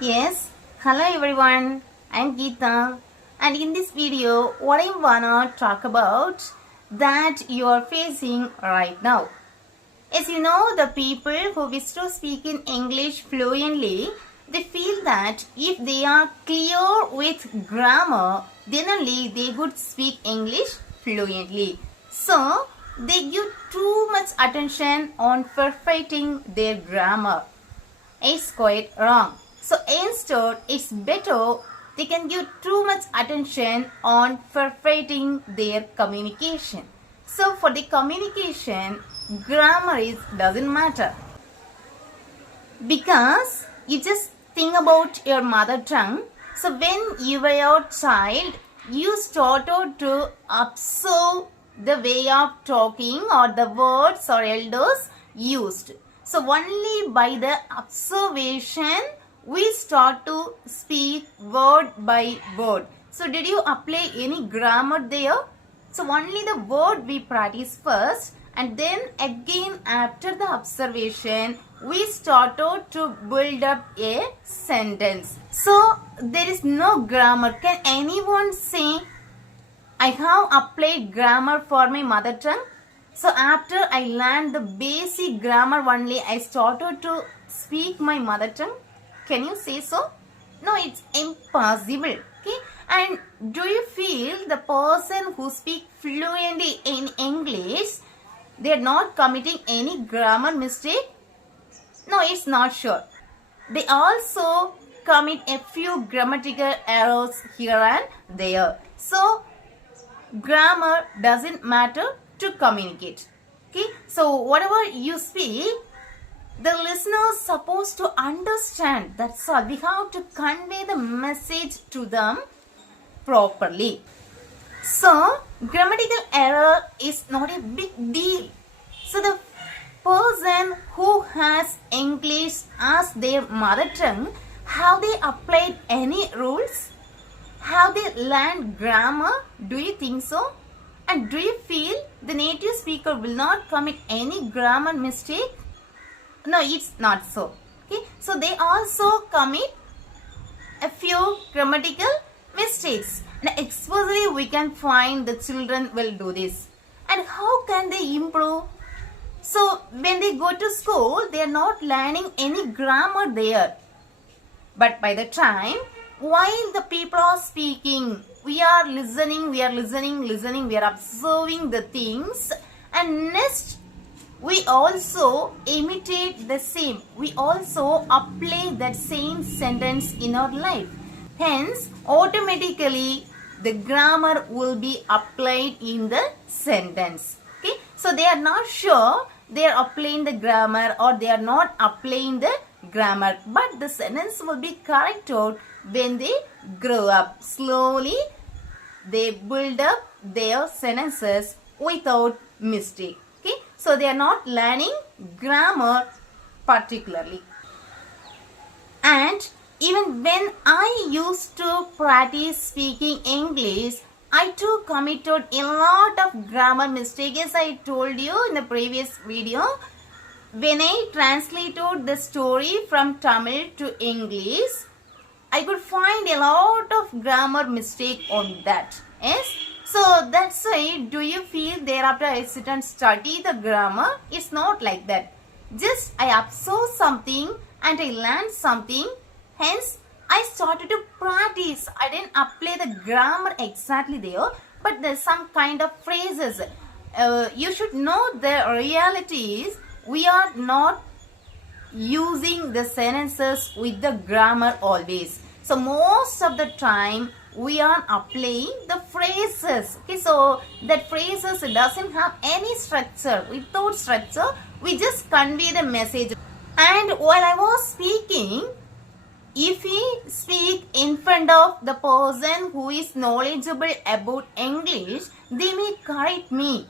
Yes, hello everyone, I'm Geeta, and in this video what I wanna talk about that you are facing right now. As you know, the people who wish to speak in English fluently, they feel that if they are clear with grammar, then only they could speak English fluently. So, they give too much attention on perfecting their grammar. It's quite wrong. So instead, it's better they can give too much attention on perfecting their communication. So for the communication, grammar doesn't matter. Because you just think about your mother tongue. So when you were a child, you started to observe the way of talking or the words or elders used. So only by the observation we start to speak word by word. So did you apply any grammar there? So only the word we practice first, and then again after the observation we started to build up a sentence. So there is no grammar. Can anyone say I have applied grammar for my mother tongue? So after I learned the basic grammar only, I started to speak my mother tongue. Can you say so? No, it's impossible. Okay. And do you feel the person who speaks fluently in English, they are not committing any grammar mistake? No, it's not sure. They also commit a few grammatical errors here and there. So grammar doesn't matter to communicate. Okay, so whatever you speak, the listener is supposed to understand. That's all. We have to convey the message to them properly. So grammatical error is not a big deal. So the person who has English as their mother tongue, have they applied any rules? Have they learned grammar? Do you think so? And do you feel the native speaker will not commit any grammar mistake? No, it's not so. Okay, so they also commit a few grammatical mistakes. And especially we can find the children will do this. And how can they improve? So when they go to school, they are not learning any grammar there. But by the time while the people are speaking, we are listening, we are observing the things, and next we also imitate the same. We also apply that same sentence in our life. Hence, automatically the grammar will be applied in the sentence. Okay, so they are not sure they are applying the grammar or they are not applying the grammar, but the sentence will be corrected when they grow up. Slowly they build up their sentences without mistake. Okay, so they are not learning grammar particularly. And even when I used to practice speaking English, I too committed a lot of grammar mistakes, as I told you in the previous video. When I translated the story from Tamil to English, I could find a lot of grammar mistake on that. Yes? So that's why, do you feel thereafter I sit and study the grammar? It's not like that. Just I observe something and I learned something. Hence, I started to practice. I didn't apply the grammar exactly there, but there's some kind of phrases. You should know the reality is we are not using the sentences with the grammar always. So most of the time we are applying the phrases. Okay, so that phrases doesn't have any structure. Without structure, we just convey the message. And while I was speaking, if we speak in front of the person who is knowledgeable about English, they may correct me.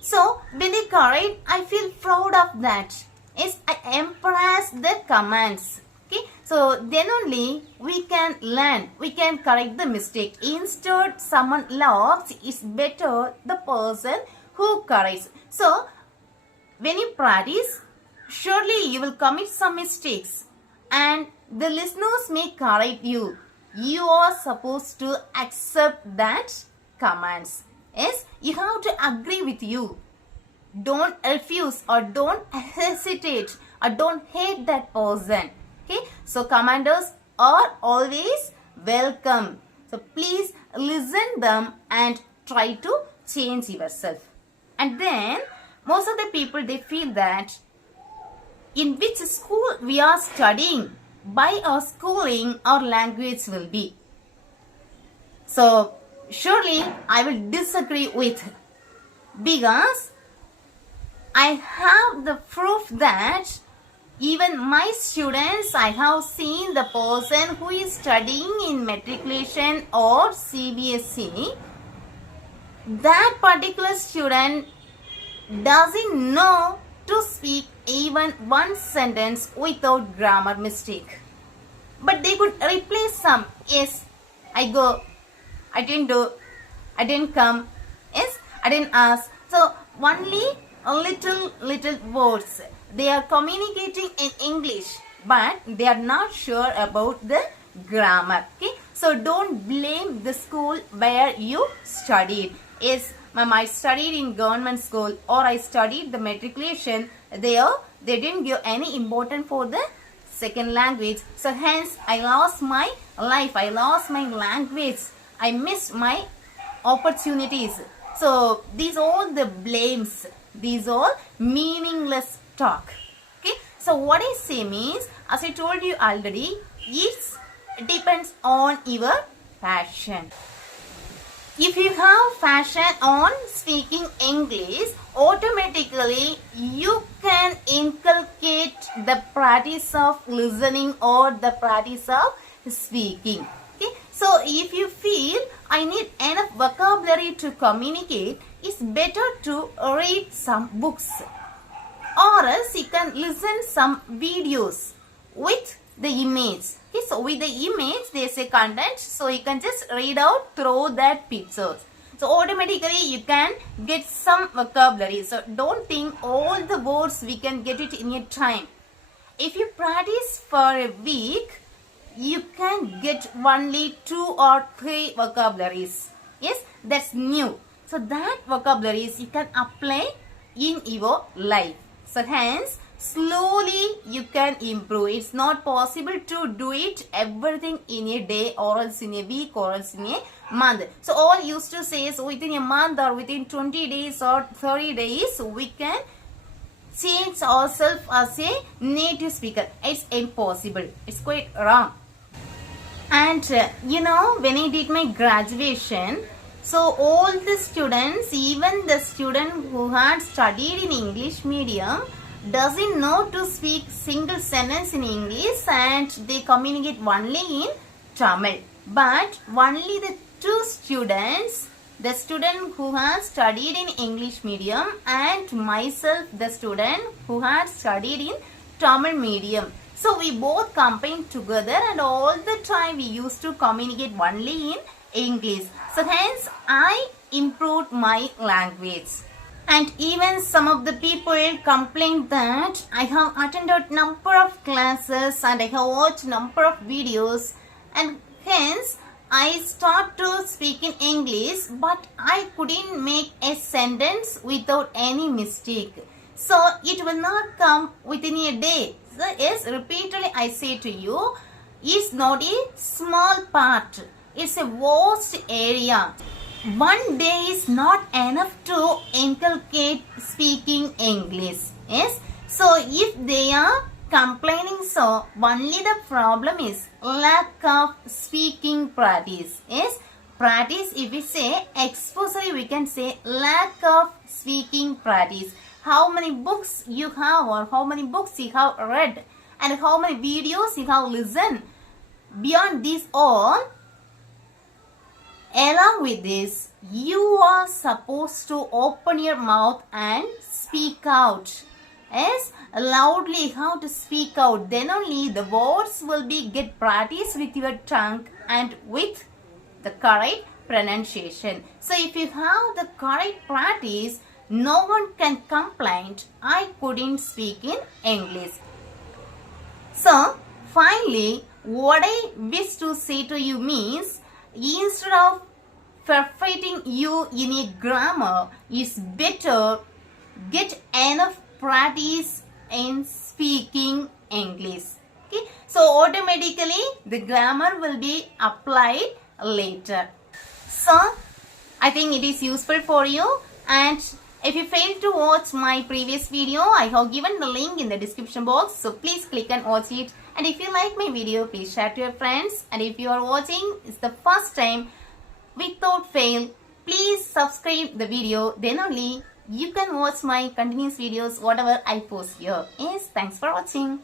So when they correct, I feel proud of that. Yes, I embrace the commands. Okay, so then only we can learn, we can correct the mistake. Instead, someone laughs, it's better the person who corrects. So when you practice, surely you will commit some mistakes. And the listeners may correct you. You are supposed to accept that commands. Yes, you have to agree with you. Don't refuse or don't hesitate or don't hate that person. Okay, so commanders are always welcome. So please listen them and try to change yourself. And then most of the people, they feel that in which school we are studying, by our schooling our language will be. So surely I will disagree with, because I have the proof that even my students, I have seen the person who is studying in matriculation or CBSE, that particular student doesn't know to speak even one sentence without grammar mistake. But they could replace some. Yes, I go. I didn't do. I didn't come. Yes, I didn't ask. So only a little words. They are communicating in English, but they are not sure about the grammar. Okay, so don't blame the school where you studied. Yes, ma'am, I studied in government school, or I studied the matriculation. They didn't give any importance for the second language. So hence I lost my life. I lost my language. I missed my opportunities. So these all the blames. These all meaningless talk. Okay. So what I say means, as I told you already, it depends on your passion. If you have passion on speaking English, automatically you can inculcate the practice of listening or the practice of speaking. Okay? So if you feel I need enough vocabulary to communicate, it's better to read some books, or else you can listen some videos with the image. Okay, so with the image there is a content, so you can just read out through that pictures. So automatically you can get some vocabulary. So don't think all the words we can get it in a time. If you practice for a week, you can get only 2 or 3 vocabularies. Yes, that's new. So that vocabularies you can apply in your life. So hence, slowly you can improve. It's not possible to do it everything in a day, or else in a week, or else in a month. So all used to say is within a month or within 20 days or 30 days we can change ourselves as a native speaker. It's impossible. It's quite wrong. And when I did my graduation, so all the students, even the student who had studied in English medium, doesn't know to speak single sentence in English, and they communicate only in Tamil. But only the 2 students, the student who has studied in English medium and myself, the student who had studied in Tamil medium. So we both combined together, and all the time we used to communicate only in English. So hence I improved my language. And even some of the people complained that I have attended number of classes and I have watched number of videos, and hence I start to speak in English, but I couldn't make a sentence without any mistake. So it will not come within a day. So yes, repeatedly I say to you, it's not a small part. It's a vast area. One day is not enough to inculcate speaking English. Yes. So if they are complaining, so only the problem is lack of speaking practice. Yes. Practice, if we say exposure, we can say lack of speaking practice. How many books you have, or how many books you have read, and how many videos you have listened. Beyond this all, along with this, you are supposed to open your mouth and speak out. Yes, loudly how to speak out. Then only the words will be get practice with your tongue and with the correct pronunciation. So if you have the correct practice, no one can complain, I couldn't speak in English. So finally, what I wish to say to you means, instead of perfecting you in a grammar, is better get enough practice in speaking English. Okay, so automatically the grammar will be applied later. So I think it is useful for you, and if you failed to watch my previous video, I have given the link in the description box, so please click and watch it. And if you like my video, please share to your friends. And if you are watching it's the first time without fail, please subscribe the video, then only you can watch my continuous videos whatever I post here. Yes, thanks for watching.